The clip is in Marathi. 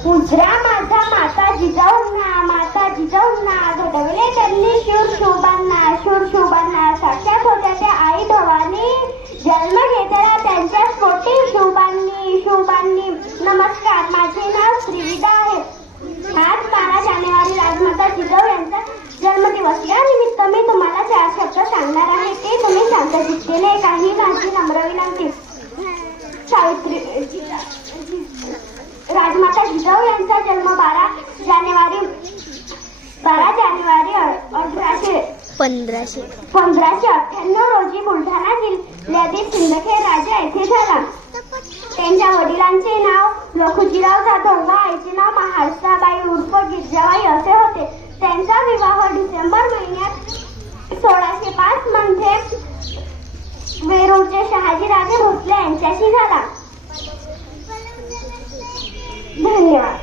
उजरा माझा माता जिजाऊंना घडवले त्यांनी शूर साक्षात होत्या त्या आई भवानी, जन्म घेतला त्यांच्या पोटी शुभांनी. नमस्कार, माझे नाव श्रीविद्या आहे. आज 12 जानेवारी राजमाता जिजाऊ यांचा जन्मदिवस. या निमित्त मी तुम्हाला 4 शब्द सांगणार आहे, ते तुम्ही शांतचित्तेने काही माझी नम्र विनंती. राजमाता जिजाऊ यांचा जन्म 12 जानेवारी 1598 रोजी बुलढाणा जिल्ह्यातील सिंदखेड राजा येथे झाला. त्यांच्या वडिलांचे नाव लखुजीराव जाधव व आईचे नाव महाळसाबाई उर्फ गिरजाबाई असे होते. त्यांचा विवाह डिसेंबर महिन्यात 1605 मध्ये वेरूळचे शहाजीराजे भोसले यांच्याशी झाला. धन्यवाद.